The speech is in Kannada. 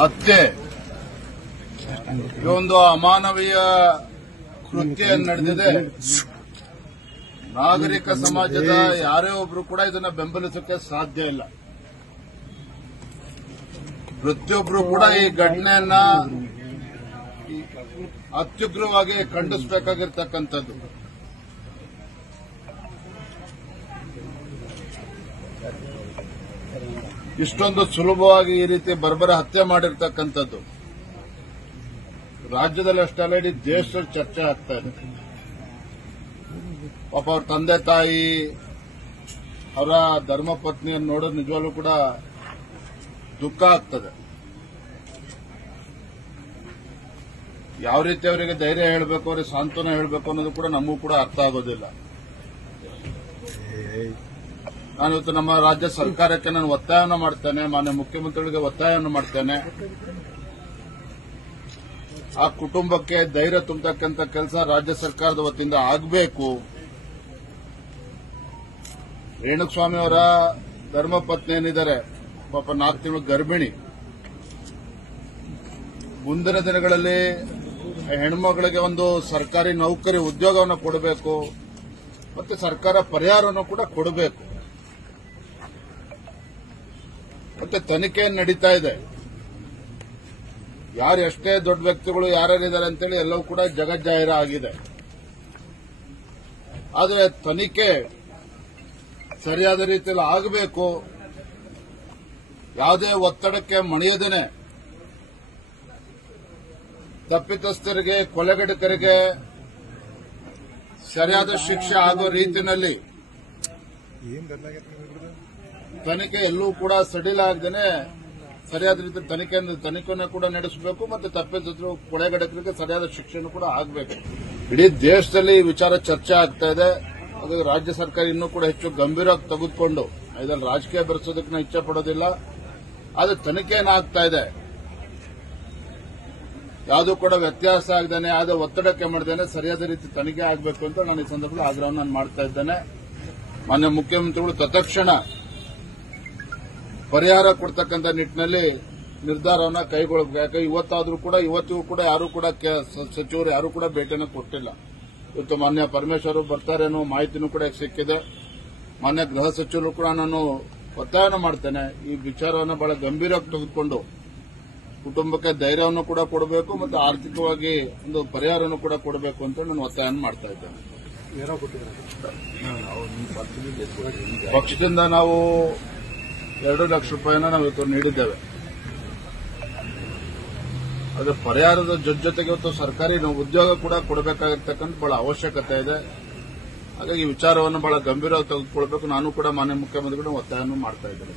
ಹತ್ಯೆ ಇದೊಂದು ಅಮಾನವೀಯ ಕೃತ್ಯ ನಡೆದಿದೆ. ನಾಗರಿಕ ಸಮಾಜದ ಯಾರೇ ಒಬ್ರು ಕೂಡ ಇದನ್ನ ಬೆಂಬಲಿಸಕ್ಕೆ ಸಾಧ್ಯ ಇಲ್ಲ. ಪ್ರತಿಯೊಬ್ಬರು ಕೂಡ ಈ ಘಟನೆಯನ್ನ ಅತ್ಯುಗ್ರವಾಗಿ ಖಂಡಿಸಬೇಕಾಗಿರ್ತಕ್ಕಂಥದ್ದು. ಇಷ್ಟೊಂದು ಸುಲಭವಾಗಿ ಈ ರೀತಿ ಬರ್ಬರ ಹತ್ಯೆ ಮಾಡಿರ್ತಕ್ಕಂಥದ್ದು ರಾಜ್ಯದಲ್ಲಿ ಅಷ್ಟೇ ಅಲ್ಲ, ಇಡೀ ದೇಶದಲ್ಲಿ ಚರ್ಚೆ ಆಗ್ತಾ ಇದೆ. ಪಾಪ ಅವ್ರ ತಂದೆ ತಾಯಿ, ಅವರ ಧರ್ಮಪತ್ನಿಯನ್ನು ನೋಡೋದು ನಿಜವಾಗ್ಲೂ ಕೂಡ ದುಃಖ ಆಗ್ತದೆ. ಯಾವ ರೀತಿ ಅವರಿಗೆ ಧೈರ್ಯ ಹೇಳಬೇಕು, ಅವರಿಗೆ ಸಾಂತ್ವನ ಹೇಳಬೇಕು ಅನ್ನೋದು ಕೂಡ ನಮಗೂ ಕೂಡ ಅರ್ಥ ಆಗೋದಿಲ್ಲ. ನಾನಿವತ್ತು ನಮ್ಮ ರಾಜ್ಯ ಸರ್ಕಾರಕ್ಕೆ ನಾನು ಒತ್ತಾಯವನ್ನು ಮಾಡ್ತೇನೆ, ಮಾನ್ಯ ಮುಖ್ಯಮಂತ್ರಿಗಳಿಗೆ ಒತ್ತಾಯವನ್ನು ಮಾಡ್ತೇನೆ. ಆ ಕುಟುಂಬಕ್ಕೆ ಧೈರ್ಯ ತುಂಬತಕ್ಕಂಥ ಕೆಲಸ ರಾಜ್ಯ ಸರ್ಕಾರದ ವತಿಯಿಂದ ಆಗಬೇಕು. ರೇಣುಸ್ವಾಮಿ ಅವರ ಧರ್ಮಪತ್ನಿ ಏನಿದ್ದಾರೆ, ಪಾಪ 4 ತಿಂಗಳು ಗರ್ಭಿಣಿ. ಮುಂದಿನ ದಿನಗಳಲ್ಲಿ ಹೆಣ್ಮಗಳಿಗೆ ಒಂದು ಸರ್ಕಾರಿ ನೌಕರಿ ಉದ್ಯೋಗವನ್ನು ಕೊಡಬೇಕು, ಮತ್ತೆ ಸರ್ಕಾರ ಪರಿಹಾರವನ್ನು ಕೂಡ ಕೊಡಬೇಕು. ಮತ್ತೆ ತನಿಖೆ ನಡೀತಾ ಇದೆ. ಯಾರು ಎಷ್ಟೇ ದೊಡ್ಡ ವ್ಯಕ್ತಿಗಳು ಯಾರ್ಯಾರಿದ್ದಾರೆ ಅಂತೇಳಿ ಎಲ್ಲವೂ ಕೂಡ ಜಗಜ್ಜಾಹಿರ ಆಗಿದೆ. ಆದರೆ ತನಿಖೆ ಸರಿಯಾದ ರೀತಿಯಲ್ಲಿ ಆಗಬೇಕು. ಯಾವುದೇ ಒತ್ತಡಕ್ಕೆ ಮಣಿಯದೇನೆ ತಪ್ಪಿತಸ್ಥರಿಗೆ, ಕೊಲೆಗಡಕರಿಗೆ ಸರಿಯಾದ ಶಿಕ್ಷೆ ಆಗೋ ರೀತಿಯಲ್ಲಿ ತನಿಖೆ ಎಲ್ಲೂ ಕೂಡ ಸಡಿಲ ಆಗದೇನೆ ಸರಿಯಾದ ರೀತಿ ತನಿಖೆಯನ್ನು ಕೂಡ ನಡೆಸಬೇಕು. ಮತ್ತೆ ತಪ್ಪಿತಸ್ಥರು, ಕೊಲೆಗಡಕರಿಗೆ ಸರಿಯಾದ ಶಿಕ್ಷೆಯನ್ನು ಕೂಡ ಆಗಬೇಕು. ಇಡೀ ದೇಶದಲ್ಲಿ ಈ ವಿಚಾರ ಚರ್ಚೆ ಆಗ್ತಾ ಇದೆ. ಅದು ರಾಜ್ಯ ಸರ್ಕಾರ ಇನ್ನೂ ಕೂಡ ಹೆಚ್ಚು ಗಂಭೀರವಾಗಿ ತೆಗೆದುಕೊಂಡು ಇದರಲ್ಲಿ ರಾಜಕೀಯ ಬೆರೆಸೋದಕ್ಕೆ ನಾನು ಇಚ್ಛೆ ಪಡೋದಿಲ್ಲ. ಆದರೆ ತನಿಖೆ ಏನಾಗ್ತಾ ಇದೆ, ಯಾವುದೂ ಕೂಡ ವ್ಯತ್ಯಾಸ ಆಗದೇನೆ, ಯಾವುದೇ ಒತ್ತಡಕ್ಕೆ ಮಾಡದೇನೆ ಸರಿಯಾದ ರೀತಿ ತನಿಖೆ ಆಗಬೇಕು ಅಂತ ನಾನು ಈ ಸಂದರ್ಭದಲ್ಲಿ ಆಗ್ರಹವನ್ನು ನಾನು ಮಾಡ್ತಾ ಇದ್ದೇನೆ. ಮಾನ್ಯ ಮುಖ್ಯಮಂತ್ರಿಗಳು ತತ್ಕ್ಷಣ ಪರಿಹಾರ ಕೊಡ್ತಕ್ಕಂಥ ನಿಟ್ಟಿನಲ್ಲಿ ನಿರ್ಧಾರವನ್ನು ಕೈಗೊಳ್ಳಬೇಕು. ಯಾಕೆ ಇವತ್ತಿಗೂ ಕೂಡ ಯಾರೂ ಕೂಡ ಸಚಿವರು ಯಾರೂ ಕೂಡ ಭೇಟಿಯನ್ನು ಕೊಟ್ಟಿಲ್ಲ. ಇವತ್ತು ಮಾನ್ಯ ಪರಮೇಶ್ವರ್ ಬರ್ತಾರೇನೋ ಮಾಹಿತಿನೂ ಕೂಡ ಸಿಕ್ಕಿದೆ. ಮಾನ್ಯ ಗೃಹ ಸಚಿವರು ಕೂಡ ನಾನು ಒತ್ತಾಯವನ್ನು ಮಾಡ್ತೇನೆ, ಈ ವಿಚಾರವನ್ನು ಬಹಳ ಗಂಭೀರವಾಗಿ ತೆಗೆದುಕೊಂಡು ಕುಟುಂಬಕ್ಕೆ ಧೈರ್ಯವನ್ನು ಕೂಡ ಕೊಡಬೇಕು, ಮತ್ತು ಆರ್ಥಿಕವಾಗಿ ಒಂದು ಪರಿಹಾರವನ್ನು ಕೂಡ ಕೊಡಬೇಕು ಅಂತ ನಾನು ಒತ್ತಾಯವನ್ನು ಮಾಡ್ತಾ ಇದ್ದೇನೆ. ಪಕ್ಷದಿಂದ ನಾವು 2 ಲಕ್ಷ ರೂಪಾಯಿನ ನಾವು ಇವತ್ತು ನೀಡಿದ್ದೇವೆ. ಅದರ ಪರಿಹಾರದ ಜೊತೆಗೆ ಇವತ್ತು ಸರ್ಕಾರಿ ಉದ್ಯೋಗ ಕೂಡ ಕೊಡಬೇಕಾಗಿರ್ತಕ್ಕಂಥ ಬಹಳ ಅವಶ್ಯಕತೆ ಇದೆ. ಹಾಗಾಗಿ ಈ ವಿಚಾರವನ್ನು ಬಹಳ ಗಂಭೀರವಾಗಿ ತೆಗೆದುಕೊಳ್ಬೇಕು. ನಾನು ಕೂಡ ಮಾನ್ಯ ಮುಖ್ಯಮಂತ್ರಿಗಳು ಒತ್ತಾಯವನ್ನು ಮಾಡ್ತಾ ಇದ್ದೇನೆ.